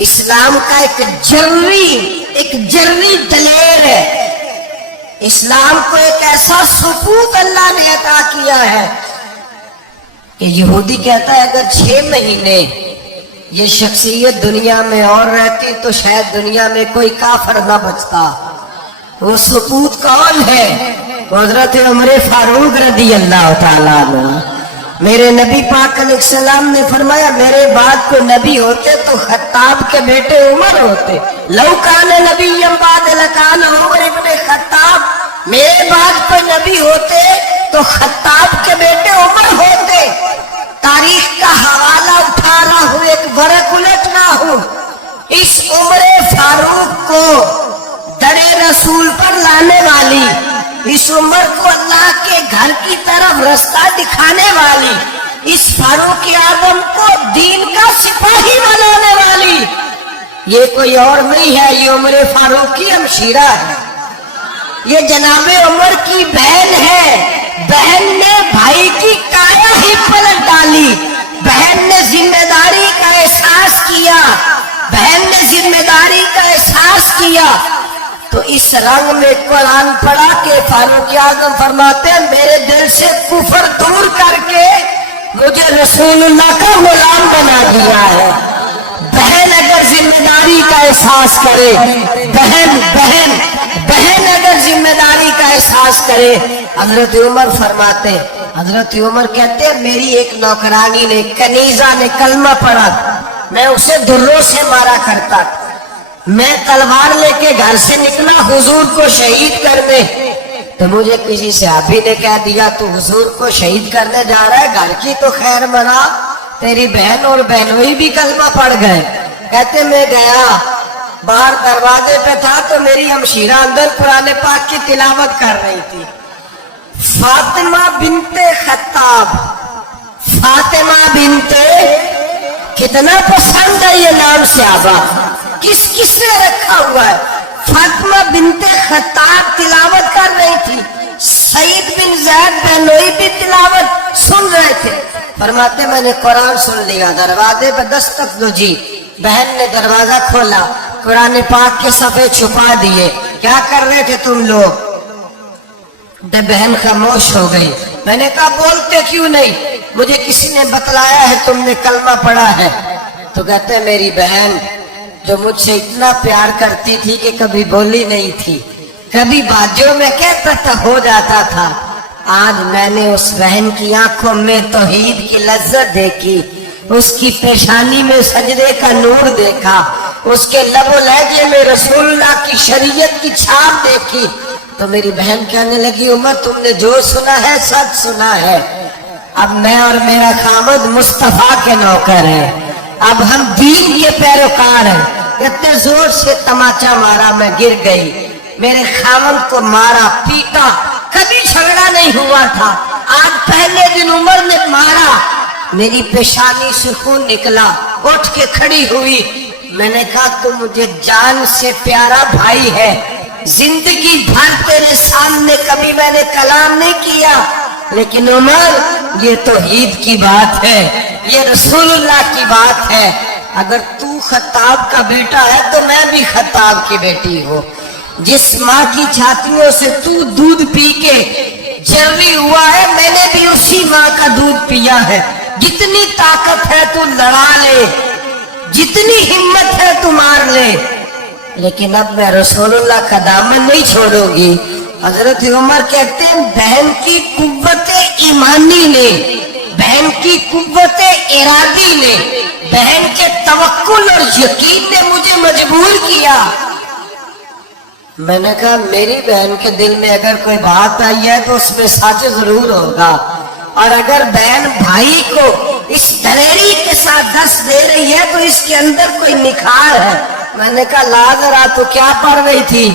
اسلام کا ایک جرری دلیر ہے. اسلام کو ایک ایسا ثبوت اللہ نے عطا کیا ہے کہ یہودی کہتا ہے اگر 6 مہینے یہ شخصیت دنیا میں اور رہتی تو شاید دنیا میں کوئی کافر نہ بچتا. وہ ثبوت کون ہے؟ حضرت عمر فاروق رضی اللہ تعالیٰ عنہ. میرے نبی پاک علیہ السلام نے فرمایا میرے بعد کو نبی ہوتے تو خطاب کے بیٹے عمر ہوتے. لو کان نبی بعد لکان عمر ابن خطاب. میرے بعد کوئی نبی ہوتے تو خطاب کے بیٹے عمر ہوتے. تاریخ کا حوالہ اٹھا رہا ہوں، ایک برق الٹ رہا ہوں. اس عمر فاروق کو در رسول پر لانے والی، اس عمر کو اللہ کے گھر کی طرف رستہ دکھانے والی، اس فاروق اعظم کو دین کا سپاہی بنانے والی یہ کوئی اور نہیں ہے، یہ عمر فاروق کی ہمشیرہ ہے. یہ جناب عمر کی بہن ہے. بہن نے بھائی کی کایا ہی پلٹ ڈالی. بہن نے ذمہ داری کا احساس کیا. بہن نے ذمہ داری کا احساس کیا تو اس رنگ میں قرآن پڑھا کہ فاروق اعظم فرماتے ہیں میرے دل سے کفر دور کر کے مجھے رسول اللہ کا غلام بنا دیا ہے. بہن اگر ذمہ داری کا احساس کرے، بہن اگر ذمہ داری کا احساس کرے. حضرت عمر فرماتے، حضرت عمر کہتے ہیں میری ایک نوکرانی نے، کنیزہ نے کلمہ پڑھا، میں اسے دروں سے مارا کرتا. میں تلوار لے کے گھر سے نکلا حضور کو شہید کرنے، تو مجھے کسی صحابی نے کہہ دیا تو حضور کو شہید کرنے جا رہا ہے، گھر کی تو خیر منا، تیری بہن اور بہنوئی بھی کلمہ پڑھ گئے. کہتے میں گیا، باہر دروازے پہ تھا تو میری ہمشیرہ اندر قرآن پاک کی تلاوت کر رہی تھی. فاطمہ بنت خطاب، فاطمہ بنت، کتنا پسند ہے یہ نام صحابہ، کس نے رکھا ہوا ہے. فاطمہ بنت خطاب تلاوت کر رہی تھی، سعید بن زید بہنوئی بھی تلاوت سن رہے تھے. فرماتے میں نے قرآن سن لیا، دروازے پہ دستک دو جی. بہن نے دروازہ کھولا، قرآن پاک کے صفحے چھپا دیے. کیا کر رہے تھے تم لوگ؟ بہن خاموش ہو گئی. میں نے کہا بولتے کیوں نہیں؟ مجھے کسی نے بتلایا ہے تم نے کلمہ پڑھا ہے. تو کہتے میری بہن جو مجھ سے اتنا پیار کرتی تھی کہ کبھی بولی نہیں تھی، کبھی بازوں میں کہتا تھا ہو جاتا تھا، آج میں نے اس بہن کی آنکھوں میں توحید کی لذت دیکھی، اس کی پیشانی میں سجدے کا نور دیکھا، اس کے لب و لہجے میں رسول اللہ کی شریعت کی چھاپ دیکھی. تو میری بہن کہنے لگی عمر تم نے جو سنا ہے سچ سنا ہے. اب میں اور میرا خامد مصطفیٰ کے نوکر ہیں، اب ہم دین کے پیروکار ہیں. اتنے زور سے تماچا مارا، میں گر گئی. میرے خامد کو مارا پیٹا، کبھی جھگڑا نہیں ہوا تھا، آج پہلے دن عمر نے مارا. میری پیشانی سے خون نکلا، اٹھ کے کھڑی ہوئی. میں نے کہا تو مجھے جان سے پیارا بھائی ہے، زندگی بھر تیرے سامنے کبھی میں نے کلام نہیں کیا، لیکن عمر یہ توحید کی بات ہے، یہ رسول اللہ کی بات ہے. اگر تو خطاب کا بیٹا ہے تو میں بھی خطاب کی بیٹی ہوں. جس ماں کی چھاتیوں سے تو دودھ پی کے جوی ہوا ہے، میں نے بھی اسی ماں کا دودھ پیا ہے. جتنی طاقت ہے تو لڑا لے، جتنی ہمت ہے تو مار لے، لیکن اب میں رسول اللہ کا دامن نہیں چھوڑوں گی. حضرت عمر کہتے ہیں بہن کی قوت ایمانی نے، بہن کی قوت ارادی نے، بہن کے توکل اور یقین نے مجھے مجبور کیا. میں نے کہا میری بہن کے دل میں اگر کوئی بات آئی ہے تو اس میں سچ ضرور ہوگا، اور اگر بہن بھائی کو اس دلیری کے ساتھ دس دے رہی ہے تو اس کے اندر کوئی نکھار ہے. میں نے کہا لا ذرا تو کیا پڑھ رہی تھی؟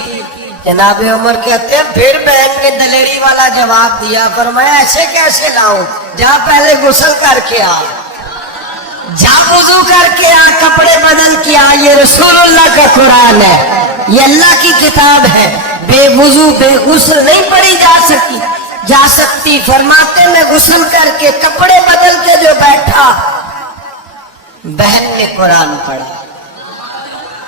جناب عمر کہتے ہیں پھر بہن نے دلیری والا جواب دیا. فرمایا ایسے کیسے لاؤں؟ جا پہلے غسل کر کے آ، جا وضو کر کے آ، کپڑے بدل کے آ. یہ رسول اللہ کا قرآن ہے، یہ اللہ کی کتاب ہے. بے وضو بے غسل نہیں پڑھی جا سکتی. فرماتے میں غسل کر کے کپڑے بدل کے جو بیٹھا، بہن نے قرآن پڑھا.